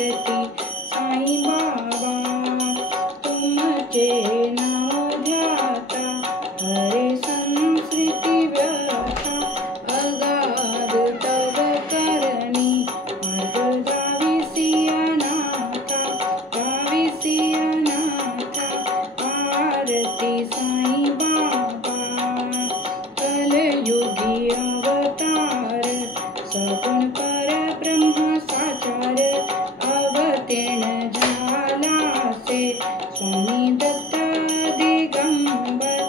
आरती साईं बाबा तुमचे नाव ध्याता हरे संस्कृती व्यथा अगाध तव करणी मार्ग गाविसिया नाथा आरती साईं बाबा कलयुगी अवतार सगुण पर ब्रह्म साचार अवतीर्ण झालासे स्वामी दत्त दिगंबर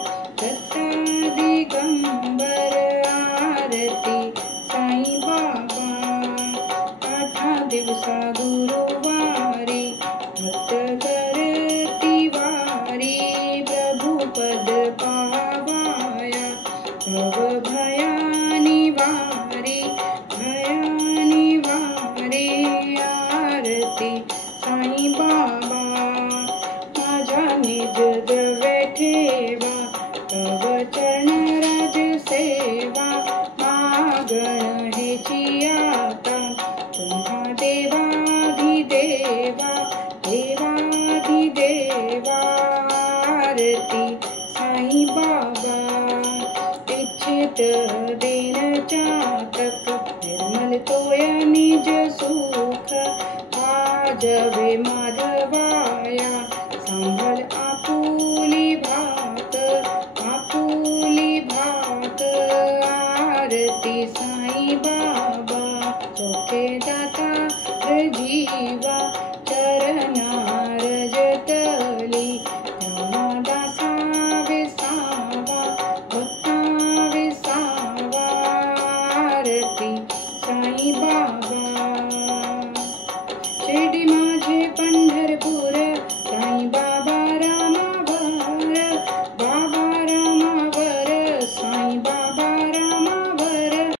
आरती साईं बाबा आठा दिवसा गुरुवारी भक्त करती वारी प्रभु पद पावाया तव भयानी वारी आरती साईं बाबा माझा निज द्रव्य ठेवा तव चरण राज सेवा मागण हेची आता तुम्हा देवाधिदेवा आरती साईं बाबा इच्छित देन चातक निर्मल तोय निज सुख आजवे माधवाया सांभल आपुली भात आरती साईं बाबा चोखे दाता जीवा चरणार जतली दासा विसावा भक्ता विसावा आरती साईं बाबा शिर्डी